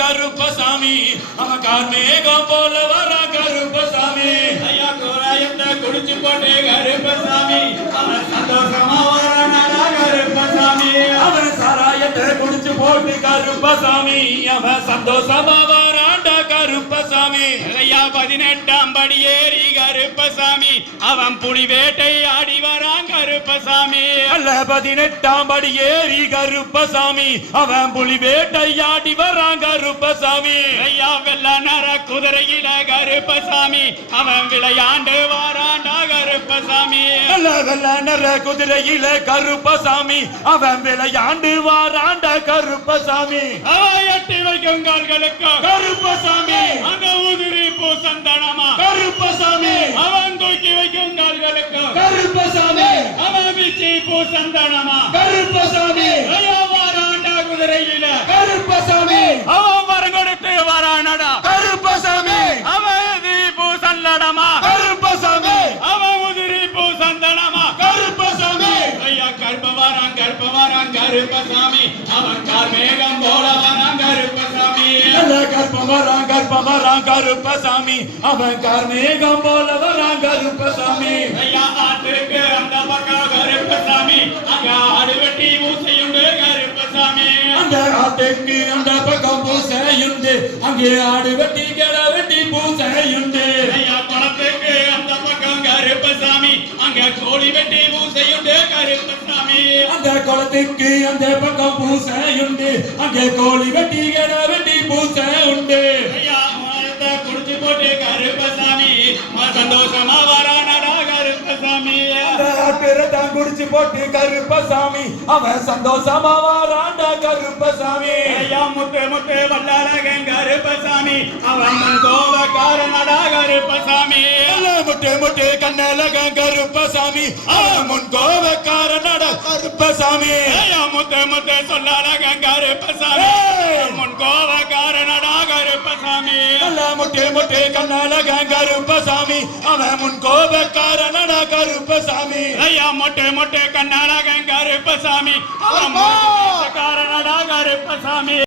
கருப்பசாமி அவன் கார்மேகம் போல வரா கருப்பசாமி ஐயா கோராயத்தை குடிச்சு போட்டு கருப்பசாமி அவன் சந்தோஷமா வரானா கருப்பசாமி அவன் சாராயத்தை குடிச்சு போட்டு கருப்பசாமி அவன் சந்தோஷமா வராண்டா கருப்பசாமி ஐயா 18ஆம் படி ஏறி கருப்பசாமி அவன் புலி வேட்டை ஆடி வரான் கருப்பசாமி அல்ல 18ஆம் படி ஏறி கருப்பசாமி அவன் புலி வேட்டையாடி வரான் கருப்பசாமி ஐயா வெள்ள நர குதிரையில கருப்பசாமி அவன் விளையாண்டு வாராண்டா கருப்பசாமி வெள்ள நர குதிரையில கருப்பசாமி அவன் விளையாண்டு வாராண்டா கருப்பசாமி அவன் எட்டி வைக்கும் கால்களுக்கு கருப்பசாமி அந்த உதிரி பூசந்தனமா கருப்பசாமி அவன் தூக்கி வைக்கும் கால்களுக்கு கருப்பசாமி அவன் பிச்சி பூசந்தனமா கருப்பசாமி ஐயா வாராண்டா குதிரையில கருப்பசாமி அவன் வரம் கொடுத்து வாரானடா கருப்பசாமி அவன் உதிரி பூசந்தனமா கருப்பசாமி அவன் உதிரி பூசந்தனமா கருப்பசாமி ஐயா கருப்பவாரான் கருப்பசாமி அவன் கார்மேகம் போல வரான் கருப்பசாமி கர்ப்பமரான் கருப்பசாமி அவன் கார்மேகம் போல வரான் கருப்பசாமி ஐயா ஆட்டுக்கு அந்த பக்கம் கருப்பசாமி அங்க ஆடு வெட்டி ஊசையுண்டு கருப்பசாமி அந்த ஆட்டுக்கு அந்த பக்கம் பூசையுண்டு அங்கே ஆடு வெட்டி கிட வெட்டி பூசையுண்டு ஐயா குளத்துக்கு அந்த பக்கம் கருப்பசாமி அங்க கோழி வெட்டி ஊசையுண்டு கருப்பசாமி அந்த குளத்துக்கு அந்த பக்கம் பூசையுண்டு அங்கே கோழி வெட்டி கிட வெட்டி பூசை உண்டு ஐயா மரத்தை குடிச்சு போட்டு கருப்பசாமி சந்தோஷமா வரானடா கருப்பசாமி தான் குடிச்சு போட்டு கருப்பசாமி அவன் சந்தோஷமா வாராண்டா கருப்பசாமி ஐயா முத்து முத்து வல்லாளகன் கருப்பசாமி அவன் கோபக்காரனடா கருப்பசாமி முட்டு முட்டு கண்ணலகன் கருப்பசாமி அவன் முன் கோபக்காரனடா கருப்பசாமி ஐயா முத்து முத்து சொல்லாளகன் கருப்பசாமி முன் கோபக்காரனடா கருப்பசாமி முட்டு முட்டு கண்ணலகன் கருப்பசாமி அவன் முன் கோபக்காரனடா கருப்பசாமி ஐயா மொட்டை மொட்டை கண்ணாளகன் கருப்பசாமி அவன் காரணடா கருப்பசாமி